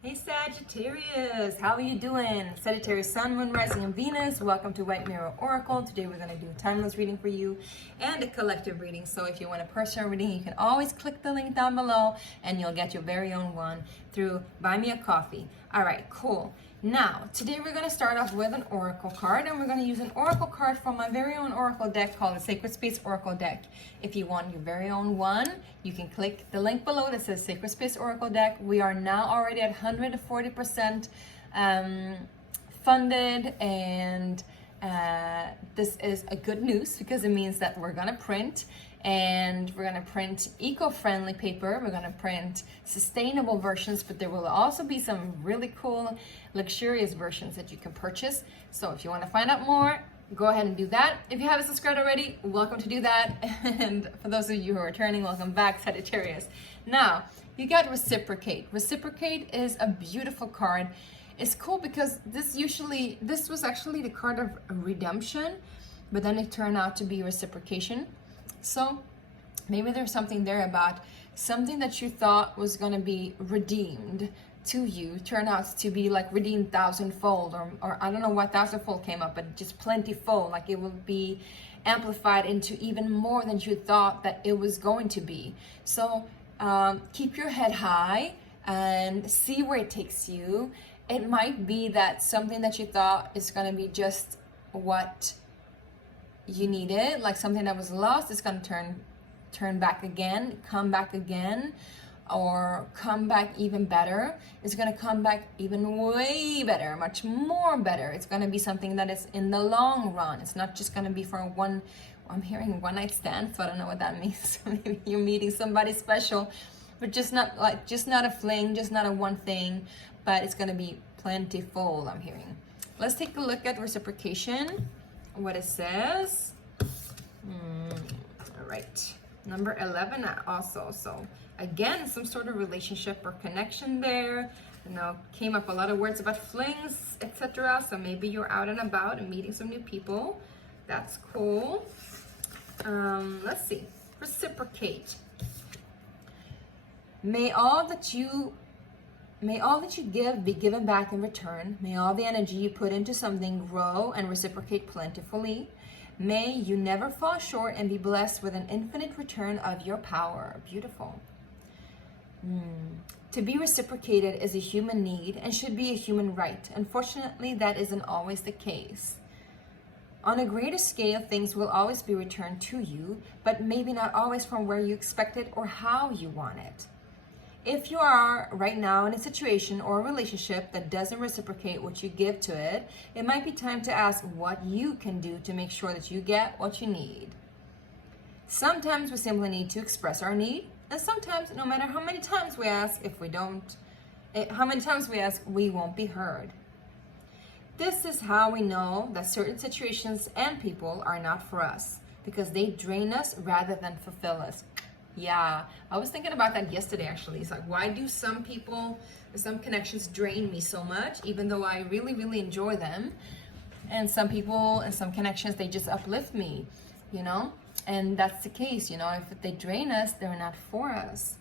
Hey Sagittarius, how are you doing? Sagittarius, Sun, Moon, Rising, and Venus. Welcome to White Mirror Oracle. Today we're going to do a timeless reading for you and a collective reading. So if you want a personal reading, you can always click the link down below and you'll get your very own one through Buy Me a Coffee. All right, cool. Now, today we're going to start off with an oracle card, and we're going to use an oracle card from my very own oracle deck called the Sacred Space Oracle Deck. If you want your very own one, you can click the link below that says Sacred Space Oracle Deck. We are now already at 140% funded, and this is a good news because it means that we're going to print. And we're going to print eco-friendly paper. We're going to print sustainable versions, but there will also be some really cool, luxurious versions that you can purchase. So if you want to find out more, go ahead and do that. If you haven't subscribed already, welcome to do that. And for those of you who are returning, welcome back, Sagittarius. Now, you got Reciprocate. Reciprocate is a beautiful card. It's cool because this was actually the card of redemption, but then it turned out to be reciprocation. So maybe there's something there about something that you thought was going to be redeemed to you turned out to be like redeemed thousandfold, or I don't know what thousandfold came up, but just plentyfold. Like it will be amplified into even more than you thought that it was going to be. So keep your head high and see where it takes you. It might be that something that you thought is going to be just what you needed, like something that was lost, is going to turn back again, come back again, or come back even better. It's going to come back even way better, much more better. It's going to be something that is in the long run. It's not just going to be for one. I'm hearing one night stand, so I don't know what that means. Maybe you're meeting somebody special, but just not a fling, just not a one thing, but it's going to be plentiful, I'm hearing. Let's take a look at reciprocation, what it says. All right, number 11 also. So again, some sort of relationship or connection there. You know, came up a lot of words about flings, etc. So maybe you're out and about and meeting some new people. That's cool. Let's see. Reciprocate. May all that you give be given back in return. May all the energy you put into something grow and reciprocate plentifully. May you never fall short and be blessed with an infinite return of your power. Beautiful. To be reciprocated is a human need and should be a human right. Unfortunately, that isn't always the case. On a greater scale, things will always be returned to you, but maybe not always from where you expect it or how you want it. If you are right now in a situation or a relationship that doesn't reciprocate what you give to it, it might be time to ask what you can do to make sure that you get what you need. Sometimes we simply need to express our need, and sometimes, no matter how many times we ask, we won't be heard. This is how we know that certain situations and people are not for us, because they drain us rather than fulfill us. Yeah, I was thinking about that yesterday actually. It's like, why do some people, some connections drain me so much, even though I really, really enjoy them? And some people and some connections, they just uplift me, you know? And that's the case, you know, if they drain us, they're not for us.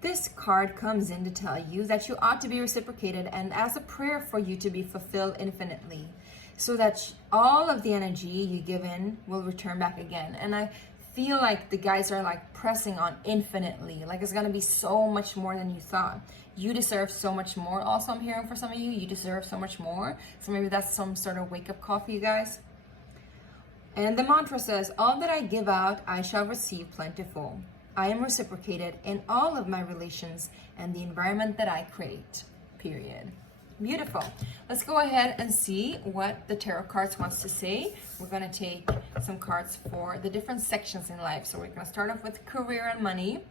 This card comes in to tell you that you ought to be reciprocated and as a prayer for you to be fulfilled infinitely, so that all of the energy you give in will return back again. And I feel like the guys are like pressing on infinitely, like it's gonna be so much more than you thought. You deserve so much more. Also, I'm hearing for some of you, you deserve so much more. So maybe that's some sort of wake-up call for you guys. And the mantra says, all that I give out, I shall receive plentiful. I am reciprocated in all of my relations and the environment that I create, period. Beautiful. Let's go ahead and see what the tarot cards wants to say. We're going to take some cards for the different sections in life. So we're going to start off with career and money,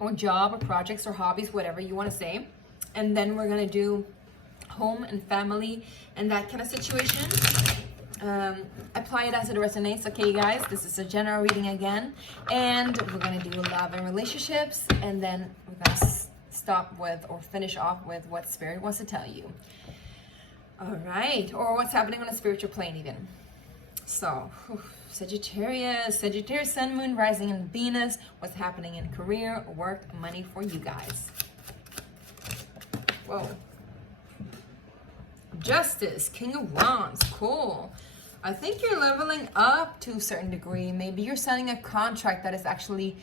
or job or projects or hobbies, whatever you want to say. And then we're going to do home and family and that kind of situation. Apply it as it resonates. Okay, guys, this is a general reading again. And we're going to do love and relationships. And then we're going to stop with or finish off with what Spirit wants to tell you. All right, or what's happening on a spiritual plane even. So Sagittarius, Sagittarius, Sun, Moon, Rising, and Venus. What's happening in career, work, money for you guys? Whoa. Justice, King of Wands, cool. I think you're leveling up to a certain degree. Maybe you're signing a contract that is actually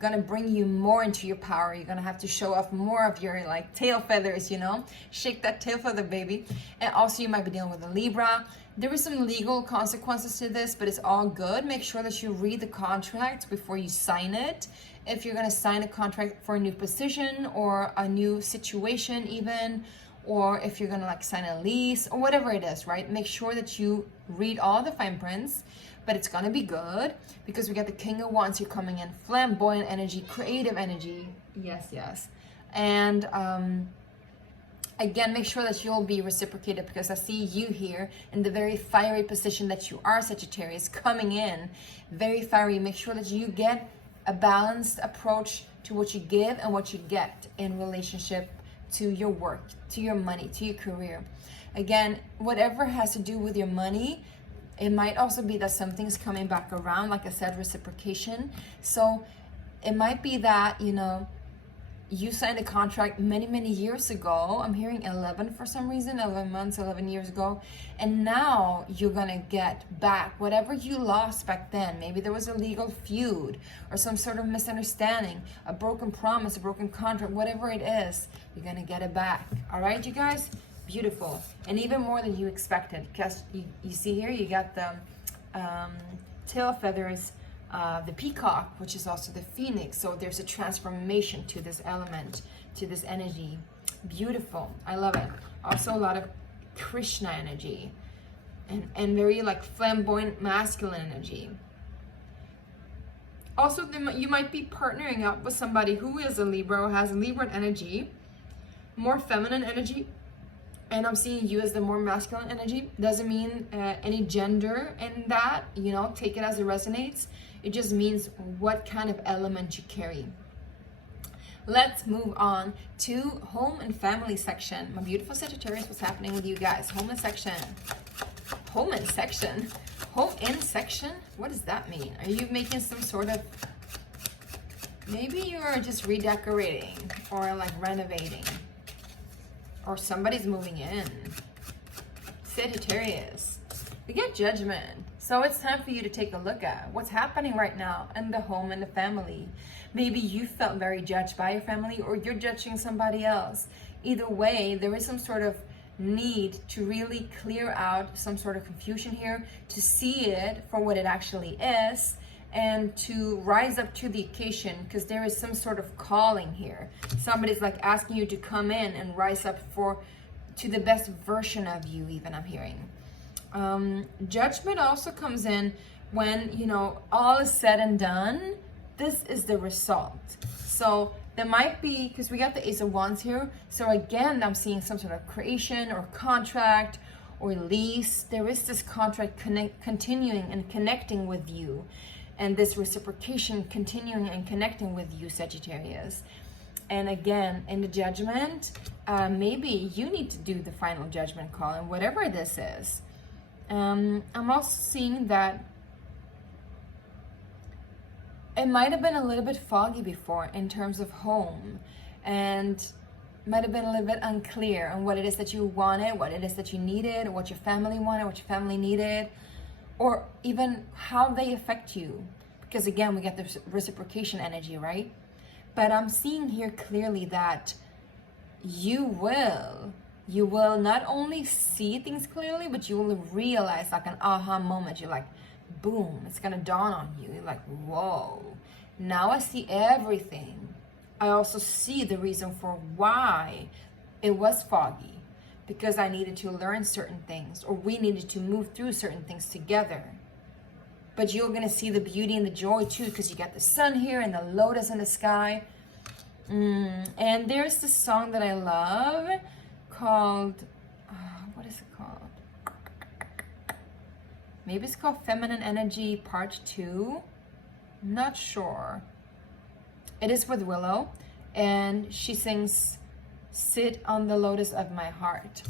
gonna bring you more into your power. You're gonna have to show off more of your like tail feathers, you know? Shake that tail feather, baby. And also you might be dealing with a Libra. There is some legal consequences to this, but it's all good. Make sure that you read the contract before you sign it. If you're gonna sign a contract for a new position or a new situation even, or if you're gonna like sign a lease or whatever it is, right? Make sure that you read all the fine prints, but it's gonna be good because we got the King of Wands here coming in, flamboyant energy, creative energy. Yes, yes. And again, make sure that you'll be reciprocated because I see you here in the very fiery position that you are, Sagittarius, coming in, very fiery. Make sure that you get a balanced approach to what you give and what you get in relationship to your work, to your money, to your career. Again, whatever has to do with your money, it might also be that something's coming back around, like I said, reciprocation. So it might be that, you know, you signed a contract many years ago. I'm hearing 11 for some reason, 11 months, 11 years ago. And now you're gonna get back whatever you lost back then. Maybe there was a legal feud or some sort of misunderstanding, a broken promise, a broken contract, whatever it is, you're gonna get it back. All right, you guys? Beautiful. And even more than you expected. Because you see here, you got the tail feathers, the peacock, which is also the phoenix. So there's a transformation to this element, to this energy. Beautiful. I love it. Also a lot of Krishna energy and very like flamboyant masculine energy. Also, you might be partnering up with somebody who is a Libra or has Libran energy, more feminine energy. And I'm seeing you as the more masculine energy. Doesn't mean any gender in that, you know, take it as it resonates. It just means what kind of element you carry. Let's move on to home and family section. My beautiful Sagittarius, what's happening with you guys? Home and section. Home and section? Home in section? What does that mean? Are you making some sort of... Maybe you're just redecorating or like renovating. Or somebody's moving in. Sagittarius. We get Judgment. So it's time for you to take a look at what's happening right now in the home and the family. Maybe you felt very judged by your family or you're judging somebody else. Either way, there is some sort of need to really clear out some sort of confusion here, to see it for what it actually is, and to rise up to the occasion, because there is some sort of calling here. Somebody's like asking you to come in and rise up to the best version of you, even, I'm hearing. Judgment also comes in when, you know, all is said and done. This is the result. So there might be, because we got the Ace of Wands here. So again, I'm seeing some sort of creation or contract or lease. There is this contract continuing and connecting with you. And this reciprocation continuing and connecting with you, Sagittarius. And again, in the Judgment, maybe you need to do the final judgment call, and whatever this is. I'm also seeing that it might have been a little bit foggy before in terms of home, and might have been a little bit unclear on what it is that you wanted, what it is that you needed, or what your family wanted, what your family needed, or even how they affect you. Because again, we get the reciprocation energy, right? But I'm seeing here clearly that you will not only see things clearly, but you will realize, like an aha moment. You're like, boom, it's gonna dawn on you. You're like, whoa, now I see everything. I also see the reason for why it was foggy, because I needed to learn certain things, or we needed to move through certain things together. But you're gonna see the beauty and the joy too, because you got the sun here and the lotus in the sky. And there's this song that I love called, what is it called? Maybe it's called Feminine Energy Part 2. I'm not sure. It is with Willow, and she sings, "Sit on the lotus of my heart."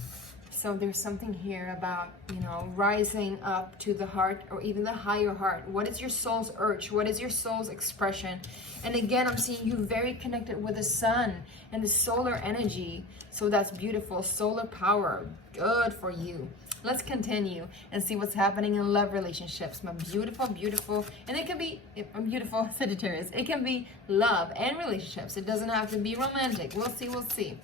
So there's something here about, you know, rising up to the heart or even the higher heart. What is your soul's urge? What is your soul's expression? And again, I'm seeing you very connected with the sun and the solar energy. So that's beautiful. Solar power, good for you. Let's continue and see what's happening in love relationships. My beautiful, beautiful, and it can be, I'm beautiful Sagittarius. It can be love and relationships. It doesn't have to be romantic. We'll see, we'll see.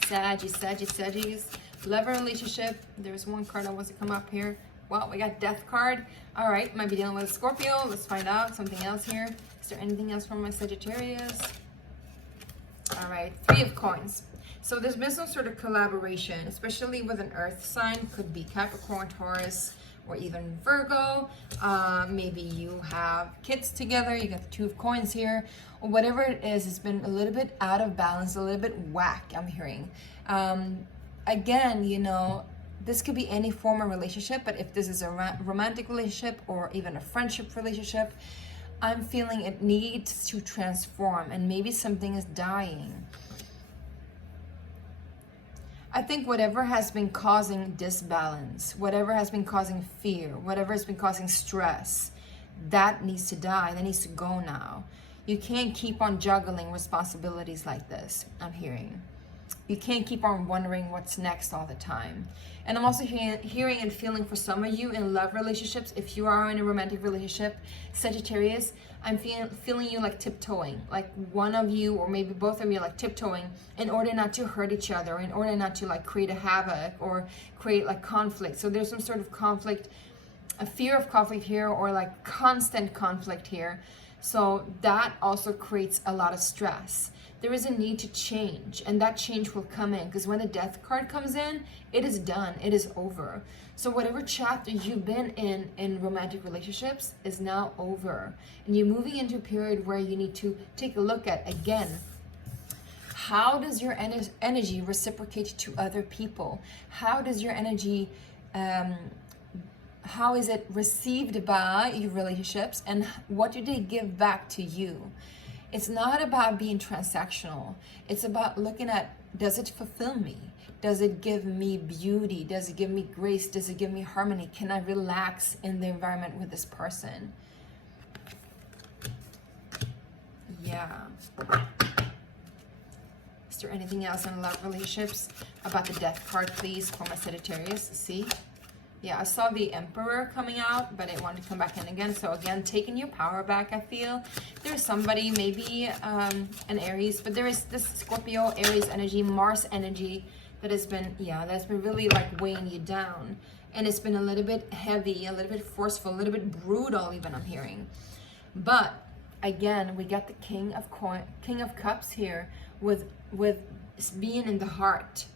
Saggies. Love and relationship. There's one card that wants to come up here. Well, we got death card. All right, might be dealing with a Scorpio. Let's find out something else here. Is there anything else from my Sagittarius? All right, 3 of coins. So there's been some sort of collaboration, especially with an earth sign. Could be Capricorn, Taurus, or even Virgo. Maybe you have kids together. You got the 2 of coins here. Or whatever it is, it's been a little bit out of balance, a little bit whack, I'm hearing. Again, you know, this could be any form of relationship, but if this is a romantic relationship or even a friendship relationship, I'm feeling it needs to transform, and maybe something is dying. I think whatever has been causing disbalance, whatever has been causing fear, whatever has been causing stress, that needs to die. That needs to go now. You can't keep on juggling responsibilities like this, I'm hearing. You can't keep on wondering what's next all the time. And I'm also hearing and feeling for some of you in love relationships, if you are in a romantic relationship, Sagittarius, I'm feeling you like tiptoeing, like one of you or maybe both of you like tiptoeing in order not to hurt each other, in order not to like create a havoc or create like conflict. So there's some sort of conflict, a fear of conflict here, or like constant conflict here. So that also creates a lot of stress. There is a need to change, and that change will come in because when the death card comes in, it is done, it is over. So whatever chapter you've been in romantic relationships is now over, and you're moving into a period where you need to take a look at, again, how does your energy reciprocate to other people? How does your energy how is it received by your relationships, and what do they give back to you? It's not about being transactional. It's about looking at, does it fulfill me? Does it give me beauty? Does it give me grace? Does it give me harmony? Can I relax in the environment with this person? Yeah. Is there anything else in love relationships? About the death card, please, for my Sagittarius. See? Yeah, I saw the Emperor coming out, but it wanted to come back in again. So again, taking your power back, I feel. There's somebody, maybe an Aries, but there is this Scorpio, Aries energy, Mars energy that has been, that's been really like weighing you down. And it's been a little bit heavy, a little bit forceful, a little bit brutal even, I'm hearing. But again, we got the King of Cups here with being in the heart,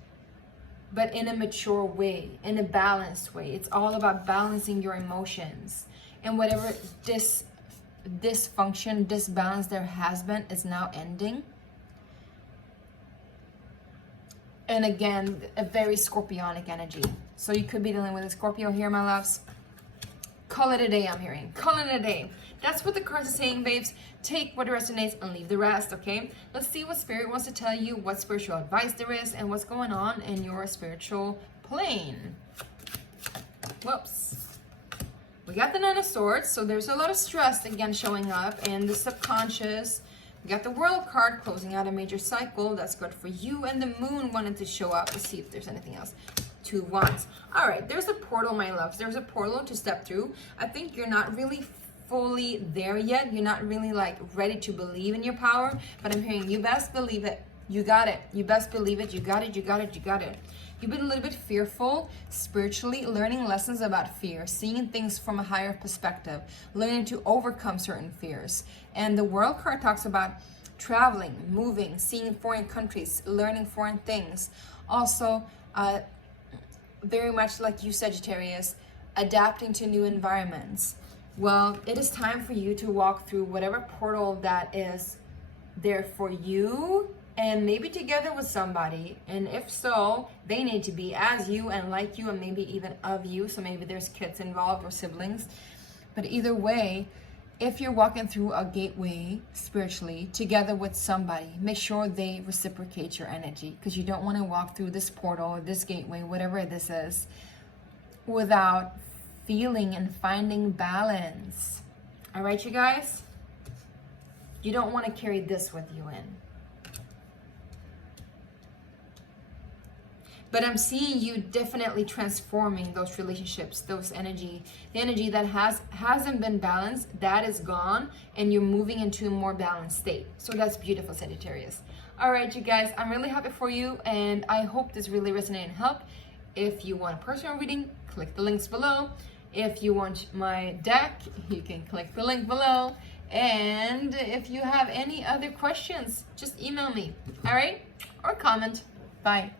but in a mature way, in a balanced way. It's all about balancing your emotions. And whatever dysfunction, disbalance there has been is now ending. And again, a very Scorpionic energy. So you could be dealing with a Scorpio here, my loves. Call it a day, I'm hearing. Call it a day. That's what the cards are saying, babes. Take what resonates and leave the rest, okay? Let's see what Spirit wants to tell you, what spiritual advice there is, and what's going on in your spiritual plane. Whoops. We got the Nine of Swords, so there's a lot of stress again showing up in the subconscious. We got the World card closing out a major cycle. That's good for you. And the Moon wanted to show up. Let's see if there's anything else. 2 Wands. All right, there's a portal, my loves. There's a portal to step through. I think you're not really fully there yet. You're not really like ready to believe in your power, but I'm hearing you best believe it. You got it. You best believe it. You got it. You got it. You got it. You've been a little bit fearful spiritually, learning lessons about fear, seeing things from a higher perspective, learning to overcome certain fears. And the World card talks about traveling, moving, seeing foreign countries, learning foreign things. Also, very much like you, Sagittarius, adapting to new environments. Well, it is time for you to walk through whatever portal that is there for you, and maybe together with somebody. And if so, they need to be as you and like you, and maybe even of you. So maybe there's kids involved or siblings. But either way, if you're walking through a gateway spiritually together with somebody, make sure they reciprocate your energy, because you don't want to walk through this portal or this gateway, whatever this is, without feeling and finding balance. All right, you guys? You don't want to carry this with you in. But I'm seeing you definitely transforming those relationships, those energy, the energy that hasn't been balanced, that is gone, and you're moving into a more balanced state. So that's beautiful, Sagittarius. All right, you guys, I'm really happy for you, and I hope this really resonated and helped. If you want a personal reading, click the links below. If you want my deck, you can click the link below. And if you have any other questions, just email me, all right? Or comment. Bye.